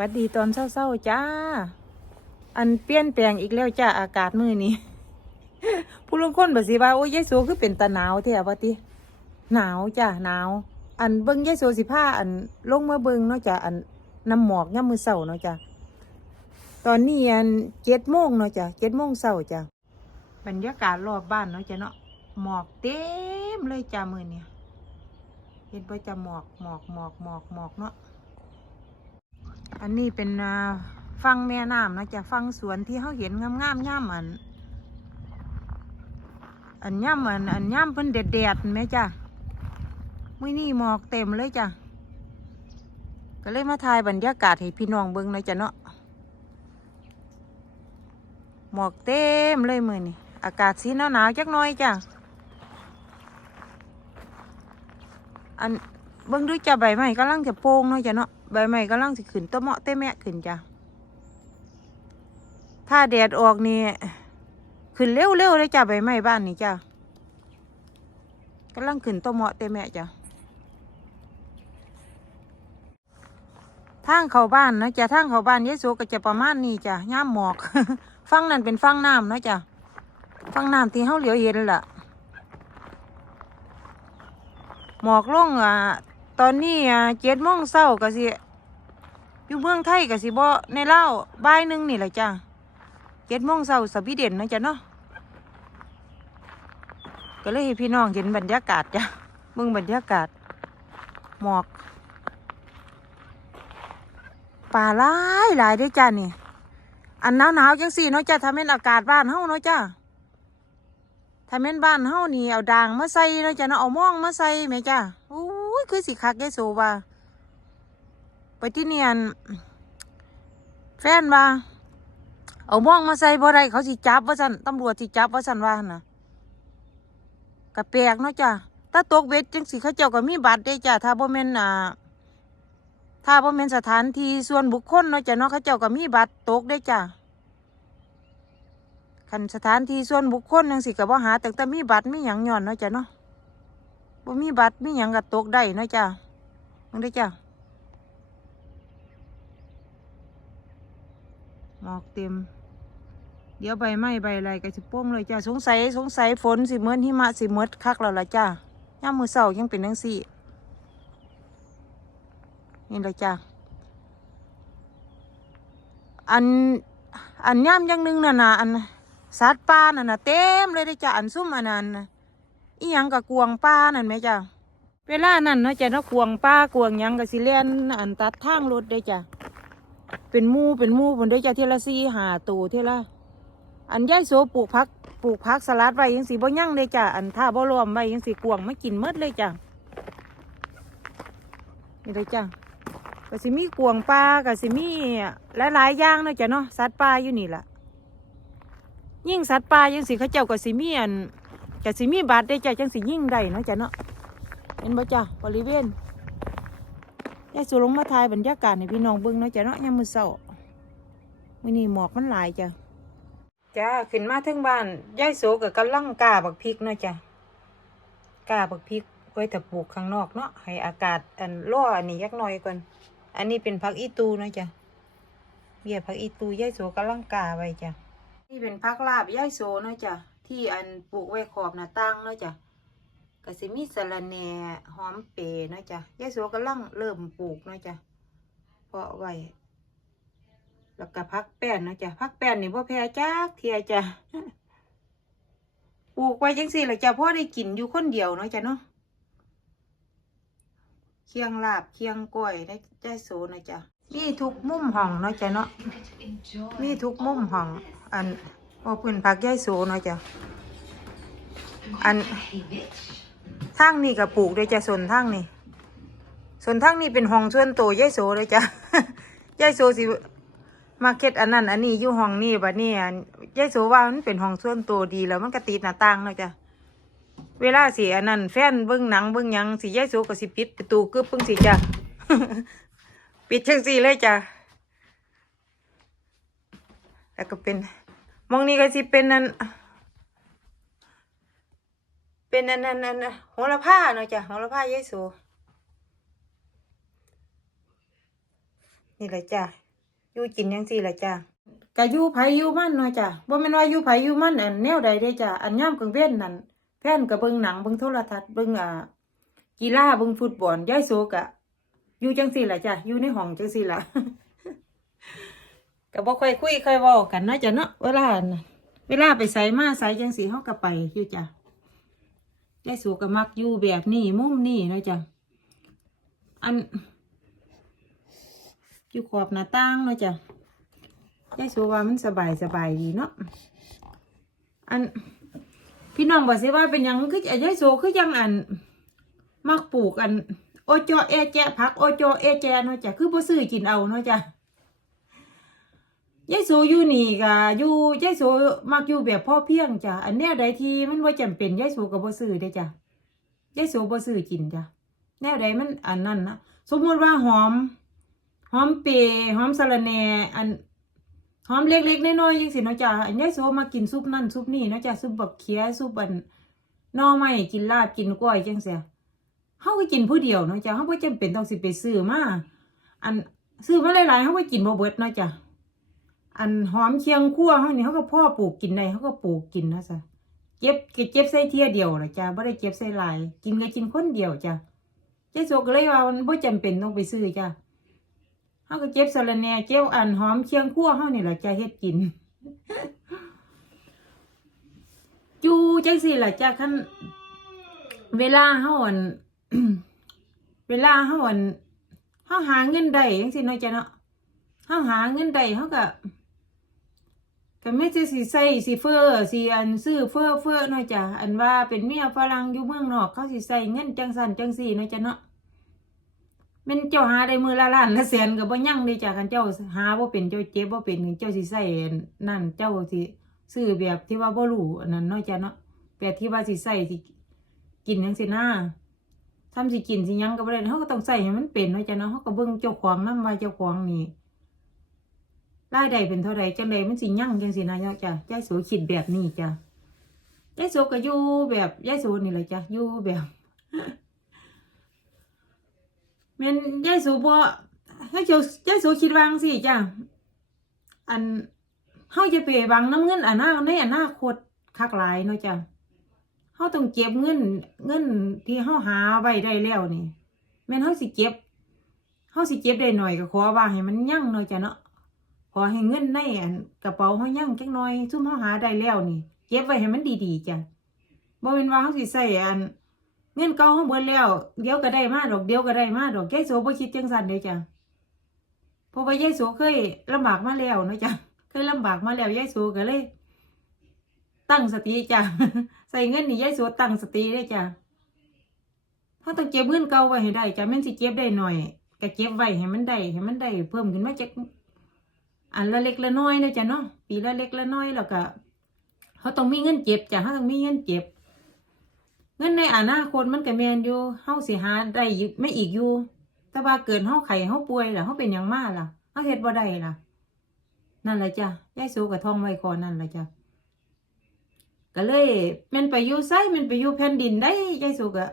วัดดีตอนเศร้าๆจ้า อันเปลี่ยนแปลงอีกแล้วจ้าอากาศมือนี้ ผู้ลงคนบอกสิว่าโอ้ยยายโสคือเป็นตาหนาวแท้ปะติหนาวจ้าหนาว อันเบิ้งยายโสสิผ้าอันลงมาเบิ้งเนาะจ้าอันน้ำหมอกย่ำมือเสาเนาะจ้าตอนนี้อันเจ็ดโมงเนาะจ้าเจ็ดโมงเสาจ้าบรรยากาศรอบบ้านเนาะจ้าเนาะหมอกเต็มเลยจ้ามือเนี่ยเห็นป่ะจ้าหมอกหมอกหมอกหมอกหมอกเนาะ อันนี้เป็นฟังแม่น้ำนะจ๊ะฟังสวนที่เขาเห็นงามๆย่ำอัน อันย่ำอันอันย่ำเพิ่นแดดๆไหมจ้ะมื่อนี้หมอกเต็มเลยจ้ะก็เลยมาถ่ายบรรยากาศให้พี่น้องเบิ่งหนะจ๊ะเนาะหมอกเต็มเลยมือนี่อากาศสีหนาวๆจักหน้อยจ้ะอัน เบิ่งดูจ้ะใบไม้กำลังจะโป่งเนาะจ้ะเนาะใบไม้กำลังสิขึ้นต้นเมาะเต้แมะขึ้นจ้ะถ้าแดดออกนี่ขึ้นเร็วๆเลยจ้ะใบไม้บ้านนี่จ้ะกำลังขึ้นต้นเมาะเต้แมะจ้ะทางเข้าบ้านนะจ้ะทางเข้าบ้านยายโสก็จะประมาณนี้จ้ะย่ามหมอก ฟังนั่นเป็นฟังน้ำเนาะจ้ะฟังน้ำที่เฮาเหลียวเห็นล่ะหมอกลงอะ ตอนนี้อะเจ็ดโมงเช้าก็สิอยู่เมืองไทยก็สิบ่ในเล่าบ่ายหนึ่งนี่แหละจ้ะเจ็ดโมงเช้าสวีเดนนะจ้ะเนาะก็เลยให้พี่น้องเห็นบรรยากาศจ้ะมืองบรรยากาศ หมอกป่าหลายหลายด้วยจ้ะนี่ อันหนาวหนาวๆจังสี่เนาะจ้ะทำให้อากาศบ้านเฮาเนาะจ้ะถ้าแม่นบ้านเฮานี่เอาด่างมาใส่เนาะจ้ะเนาะเอาม่องมาใส่แม่จ้ะ คือสิคักยายโสว่า ไปที่เนียน แฟนว่าเอาม่องมาใส่บ่ได้เขาสิจับว่าซั่นตำรวจสิจับว่าซั่นว่านะก็แปลกเนาะจ้ะถ้าตกเบ็ดจังสิเขาเจ้าก็มีบัตรเด้จ้ะถ้าบ่แม่นอ่าถ้าบ่แม่นสถานที่ส่วนบุคคลเนาะจ้ะเนาะเขาเจ้าก็มีบัตรตกได้จ้ะคันสถานที่ส่วนบุคคลจังสิกับว่าหาแต่แต่มีบัตรมีหยังย้อนเนาะจ้ะเนาะ บ่มีบัตรมีหยังก็ตกได้นะจ้ะมึงได้จ้ะหมอกเต็ม เดี๋ยวใบไม้ใบอะไรก็สิป้งเลยจ้ะสงสัยสงสัยฝนสิเมือนหิมะสิเมือคักแล้วล่ะจ้ะย่ามมือเสายังเป็นจังสี่นี่เลยจ้ะอันอันย่ำอยังนึงน่ะนะอันสัตว์ป่าน่ะนะเต็มเลยได้จ้ะอันซุ่มอันนั้นนะ อีหยังกับกวางป่านั่นไหมจ้ะเวลานั้นเนาะจ้ะเนาะกวางป่ากวางหยังกับสิเลียนอันตัดทางรถได้จ้ะเป็นมูเป็นมูบนได้จ้ะเทละสี่หาตัวเทละอันย่ายโสปลูกพักปลูกพักสลัดไว้ยังสีบ่ยั่งเลยจ้ะอันถ้าบ่รวมไว้ยังสีกวางไม่กินหมดเลยจ้ะนี่เลยจ้ะก็สิมีกวางปลาก็สิมีหลายๆอย่างเนาะจ้ะเนาะสัตว์ป่าอยู่นี่ละยิ่งสัตว์ป่ายังสิเขาเจ้าก็สิมีอัน ก็สิมีบาดได้จ้ะจังสิยิ่งได้เนาะจ้ะเนาะเห็นบ่จ้ะบริเวณยายสูลงมาถ่ายบรรยากาศให้พี่น้องเบิ่งเนาะจ้ะเนาะยามมื้อเช้ามื้อนี้หมอกมันหลายจ้ะจ้าขึ้นมาถึงบ้านยายโสก็กำลังกาบักพริกเนาะจ้ะกาบักพริกไว้แต่ปลูกข้างนอกเนาะให้อากาศอันร้ออันนี้ยักหน่อยก่อนอันนี้เป็นผักอีตูเนาะจ้ะเบี้ยผักอีตูยายโสกำลังกาไว้จ้ะนี่เป็นผักลาบยายโสเนาะจ้ะ ที่อันปลูกไว้ขอบหน้าต่างเนาะจ้ะก็สิมีสะระแหน่หอมเปรย์เนาะจ้ะย่ายโสกำลังเริ่มปลูกเนาะจ้ะเพาะไว้แล้วก็พักแป้นเนาะจ้ะพักแป้นนี่พ่แพ้จักเทียจ้ะปลูกไว้จังสี่แหละจ้ะพ่อได้กินอยู่คนเดียวเนาะจ้ะเนาะเคียงลาบเคียงกล้วยได้ได้โซนะจ๊ะมีทุกมุมห้องเนาะจ๊ะเนาะมีทุกมุมห้องอัน ว่าเพื้นพักย่ายโซเนาะจ๊ะอันทางนี้ก็ปลูกด้วยจ้ะส่วนทางนี้ส่วนทางนี้เป็นห้องส่วนตัวย่ายโซเลยจ้ะย่ายโซสิมาเก็ตอันนั้น อันนี้อยู่ห้องนี้บัดนี้อันย่ายโซว่ามันเป็นห้องส่วนตัวดีแล้วมันก็ติดหน้าต่างเนาะจ้ะเวลาสิอันนั้นแฟนเบิ่งหนังเบิ่งยังสิยายสูก็สิปิดประตูกึบเพิ่งสิจ้ะปิดจังสี่เลยจ้ะแล้วก็เป็น มองนี้ก็สิเป็นนั่นเป็นอันนั้นอันนั้นโหระพาเนาะจ้ะโหระพายายสูนี่แหละจ้ะอยู่กินจังซี่ล่ะจ้ะก็อยู่ไผยู่มันเนาะจ้ะบ่แม่นว่าอยู่ไผยู่มันอันแนวใดเด้จ้ะอันยามกลางเว้นนั่นแฟนก็เบิ่งหนังเบิ่งโทรทัศน์เบิ่งอ่ากีฬาเบิ่งฟุตบอลยายโซก็อยู่จังซี่ล่ะจ้ะอยู่ในห้องจังซี่ละ ก็บ่ค่อยคุยค่อยเว้ากันเนาะจ้ะเนาะเวลาน่ะเวลาไปไสมาไสจังซี่เฮาก็ไปอยู่จ้ะยายโซก็มักอยู่แบบนี้มุมนี้เนาะจ้ะอันอยู่ขอบหน้าต่างเนาะจ้ะยายสูว่ามันสบายสบายดีเนาะอันพี่น้องบอกสิว่าเป็นยังคือยายสูคือยังอันมักปลูกอันโอจอเอแจผักโอจอเอแจเนาะจ้ะคือบ่ซื้อกินเอาเนาะจ้ะ ยายสูอยู่นี่ก็อยู่ยายสูมักอยู่แบบพ่อเพียงจ้ะอันแนวใดที่มันบ่จำเป็นยายสูก็บ่ซื้อได้จ้ะยายสูบ่ซื้อกินจ้ะแนวใดมันอันนั้นนะสมมุติว่าหอม หอมเปรย์หอมสะระแหน่อันหอมเล็กๆน้อยๆยังสิเนาะจ้ะอันยายโซมากินซุปนั่นซุปนี่เนาะจ้ะซุปบักเขียซุปอันน่อไม้กินลาบกินกล้อยจังเสียเฮาก็กินผู้เดียวเนาะจ้ะเฮาบ่จำเป็นต้องสิไปซื้อมาอันซื้อมาหลายๆเฮาก็กินบ่เบิดเนาะจ้ะ อันหอมเคียงคั่วเฮานี่เฮาก็พ่อปลูกกินได้เฮาก็ปลูกกินนะจ้ะเก็บเก็บเก็บใส่เที่ยเดียวล่ะจ้ะบ่ได้เก็บใส่หลาย กินก็กินคนเดียวจ้ะยายโซก็เลยว่ามันบ่จำเป็นต้องไปซื้อจ้ะเฮาก็เจ็บสะรแน่เจ็บอันหอมเชียงคั่วเฮานี่แหละจะเฮ็ดกินอยู่จังซี่ล่ะจ้ะคันเวลาเฮาอันเวลาเฮาอันเฮาหาเงินได้จังซี่เนาะจ้ะเนาะเฮาหาเงินได้เฮาก็ ก็ไม่ใช่สิใส่สิเฟอสิอันซื้อเฟอเฟอเนาะจ้ะอันว่าเป็นเมียฝรั่งอยู่เมืองนอกเขาสิใส่เงินจังซั่นจังซี่เนาะจ้ะเนาะแม่นเจ้าหาได้มือละล้านละแสนก็บ่ยั่งเด้จ้ะคันเจ้าหาบ่าเป็นเจ้าเจ็บบ่าเป็นเจ้าสิใส่นั่นเจ้าสิซื้อแบบที่ว่าบ่รู้อันนั้นเนาะจ้ะเนาะแบบที่ว่าสิใส่สิกินจังซี่นะทำสิกินสิยังก็บ่ได้เฮาก็ต้องใส่ให้มันเป็นเนาะจ้ะเนาะเฮาก็เบิ่งเจ้าของนำว่าเจ้าของนี่ รายได้เป็นเท่าใดจังไดมันสิยั่งจังซี่นะเนาะจ้ะยายโสคิดแบบนี้จ้ะยายโสก็อยู่แบบยายโสนี่แหละจ้ะอยู่แบบแม่นยายสูบ่ให้เจ้ายายสูคิดวางสิจ้ะอันเฮาจะไปหวังน้ำเงินอนาในอนาคตคักหลายเนาะจ้ะเฮาต้องเก็บเงินเงินที่เฮาหาไว้ได้แล้วนี่แม่นเฮาสิเก็บเฮาสิเก็บได้หน่อยก็ขอว่าให้มันยั่งเนาะจ้ะเนาะ ขอให้เงินในอันกระเป๋าเฮายั่งจักหน่อยซุ่มเฮาหาได้แล้วนี่ เก็บไว้ให้มันดีๆจ้ะบ่แม่นว่าเฮาสิใช้อัน เงินเก่าเขาเบิดแล้ว เดี๋ยวก็ได้มาดอกเดี๋ยวก็ได้มาดอกยายโสบ่คิดจังซั่นเด้อจ้ะเพราะว่ายายโสเคยลำบากมาแล้วเนาะจ้ะเคยลำบากมาแล้วยายโสก็เลย ตั้งสติจ้ะใส่เงินนี่ยายโสตั้งสติได้จ้ะถ้าต้องเก็บเงินเก่าไว้ให้ได้จ้ะแม่นสิเก็บได้หน่อยก็เก็บไว้ให้มันได้ให้มันได้เพิ่มขึ้นมาจาก อันละเล็กละน้อยนะจ้ะเนาะปีละเล็กละน้อยแล้วก็เขาต้องมีเงินเก็บจ้ะเขาต้องมีเงินเก็บ เงินในอนาคตมันก็แมนอยู่เฮาสิหาได้ไม่อีกอยู่ แต่ว่าเกิดเฮาไข้เฮาป่วยล่ะเฮาเป็นหยังมาล่ะเฮาเฮ็ดบ่ได้ล่ะ นั่นแหละจ้ะยายสูกับทองไว้คอนั่นแหละจ้ะก็เลยม่นไปอยู่ไสแม่นไปอยู่แผ่นดินได้ยายสูก็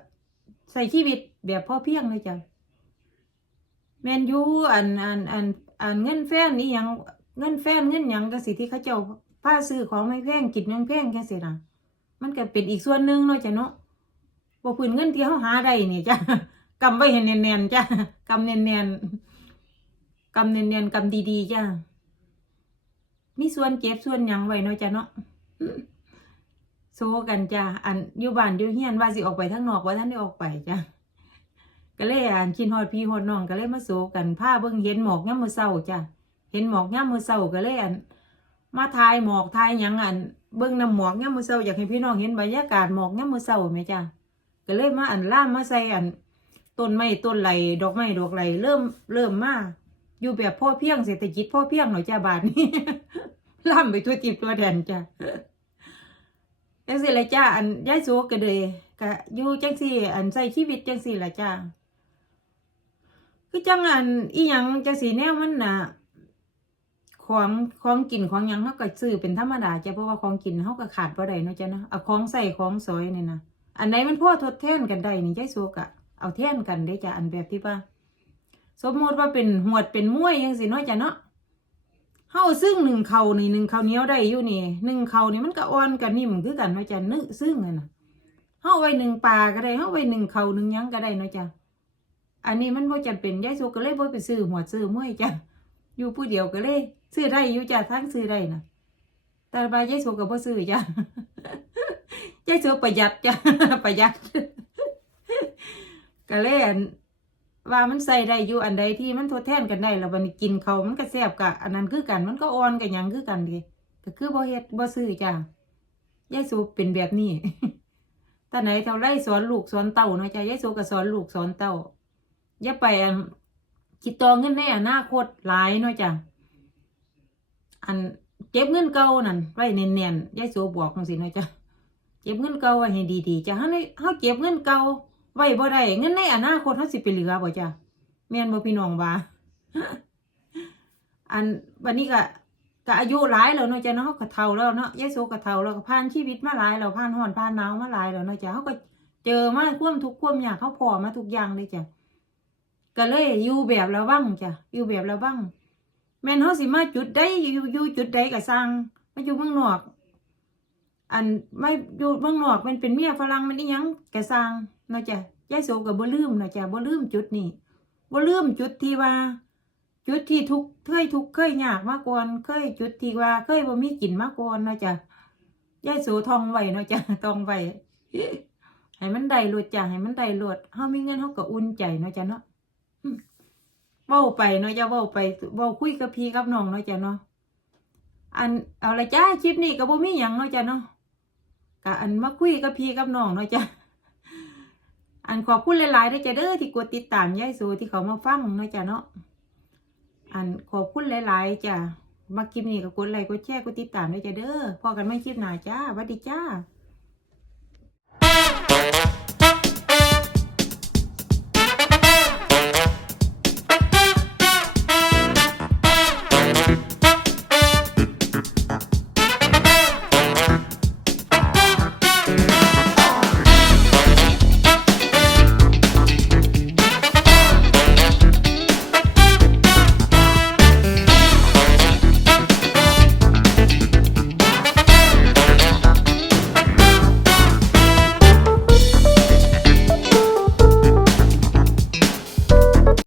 ใส่ชีวิตแบบพ่อเพียงเลยจ้ะแมนอยู่อันอันอัน อันเงินแฟนนี่ยังเงินแฟนเงินยังก็สิที่เขาเจ้าพาซื้อของไม่แพงกินแพงแค่สิล่ะมันก็เป็นอีกส่วนหนึ่งเนาะจ้ะเนาะบ่พื้นเงินที่เขาหาได้นี่จ้ะกำไว้ให้แน่นๆจ้ะกำแน่นๆกำแน่นๆกำดีๆจ้ะมีส่วนเก็บส่วนยังไว้เนาะจ้ะเนาะโซกันจ้ะอันอยู่บ้านอยู่เฮียนว่าสิออกไปทางนอกว่าท่านได้ออกไปจ้ะ ก็เลยอ่านชินฮอดพี่ฮอดน้องก็เลยมาโซกันผ้าเบิ่งเห็นหมอกย่ามมื้อเช้าจ้ะเห็นหมอกย่ามมื้อเช้าก็เลยอันมาทายหมอกทายยังอันเบิ่งน้ำหมอกย่ามมื้อเช้าอยากให้พี่น้องเห็นบรรยากาศหมอกย่ามมื้อเช้าแม่จ้ะก็เลยมาอันล่ามมาใส่อันต้นไม้ต้นไหลดอกไม้ดอกไหลเริ่มเริ่มมาอยู่แบบพ่อเพียงเศรษฐกิจพ่อเพียงหน่อยจ้าบาทนี้ล่ามไปทั่วจิบตัวแดนจ้าจังสี่ละจ้าอันย้ายโซก็เลยก็อยู่จังสี่ อันใส่ชีวิตจังสี่ละจ้า คือจังอันอีหยังจังสีแนวมันน่ะของของกินของหยังเขาก็ซื้อเป็นธรรมดาจ้ะเพราะว่าของกินเขาก็ขาดบ่ได้เนาะจ้ะเนาะเอาของใส่ของสอยนี่นะอันไหนมันพ่อทดแทนกันได้นี่ใจโซกะเอาแทนกันได้จ้ะอันแบบที่ว่าสมมติว่าเป็นหวดเป็นมวยยังสิเนาะจ้ะเนาะเฮาซึ่งหนึ่งเข่านี่หนึ่งเขาเนียวได้อยู่นี่หนึ่งเขานี่มันก็อ่อนกับนิ่มคือกันเนาะจ้ะนึกซึ่งนั่นะเฮาไว้หนึ่งปลาก็ได้เฮาไว้หนึ่งเข่าหนึ่งหยังก็ได้เนาะจ้ะ อันนี้มันบ่จำเป็นยายโซก็เลยบ่ไปซื้อหัวซื้อมวยจ้ะอยู่ผู้เดียวก็เลย ซื้อได้อยู่จ้ะทั้งซื้อได้นะแต่บายายโซก็บ่ซื้อจ้ะยายโซประหยัดจ้ะประหยัดก็เลยว่ามันใส่ได้อยู่อันใดที่มันทดแทนกันได้แล้ววันกินเขามันก็แซ่บกะอันนั้นคือกัน มันก็อ่อนกันยังคือกันเดิก็คือบ่เฮ็ดบ่ซื้อจ้ะยายโซเป็นแบบนี้แต่ไหนเท่าไรสอนลูกสอนเต้าเนาะจ้ะยายโซก็สอนลูกสอนเต้า อย่าไปคิดต่อเงินในอนาคตหลายเนาะจ้ะอันเก็บเงินเก่านั่นไว้แน่นๆยายโซบอกจังซี่เนาะจ้ะเก็บเงินเก่าไว้ให้ดีๆจ้ะเฮาเฮาเก็บเงินเก่าไว้บ่ได้เงินในอนาคตเฮาสิไปเหลือบ่จ้ะแม่นบ่พี่น้องว่าอันวันนี้ก็ก็อายุหลายแล้วเนาะจ้ะเนาะก็เฒ่าแล้วเนาะยายโซก็เฒ่าแล้วก็ผ่านชีวิตมาหลายแล้วผ่านร้อนผ่านหนาวมาหลายแล้วเนาะจ้ะเฮาก็เจอมาความทุกข์ความยากเขาพอมาทุกอย่างเลยจ้ะ ก็เลยอยู่แบบระวังจ้ะอยู่แบบระวังแม่นเฮาสิมาจุดใดอยู่อยู่จุดใดก็สร้างมาอยู่เมืองนอก อันไม่อยู่เมืองนอกมันเป็นเมียฝรั่งมันอีหยังก็สร้างเนาะจ้ะยายโซก็บ่ลืมเนาะจ้ะบ่ลืมจุดนี้บ่ลืมจุดที่ว่า จุดที่ทุกเคยทุกเคยยากมาก่อนเคยจุดที่ว่าเคยบ่มีกินมาก่อนเนาะจ้ะยายโสทองไว้เนาะจ้ะทองไว้ให้มันได้รวดจ้ะให้มันได้รวดเฮามีเงินเฮาก็อุ่นใจเนาะจ้ะเนาะ ว้าไปเนาะจะเว้าไปเว้าคุยกับพี่กับน้องเนาะจ้ะเนาะอันเอาละจ้าคลิปนี้ก็บ่มีหยังเนาะจ้ะเนาะก็อันมาคุยกับพี่กับน้องเนาะจ้ะอันขอบคุณหลายๆเด้อจ้ะเด้อที่กดติดตามยายโสที่เขามาฟังเนาะจ้ะเนาะอันขอบคุณหลายๆจ้ะมาคลิปนี้ก็กดไลค์กดแชร์กดติดตามด้วยจ้ะเด้อพอกันไม่คลิปหน้าจ้าสวัสดีจ้า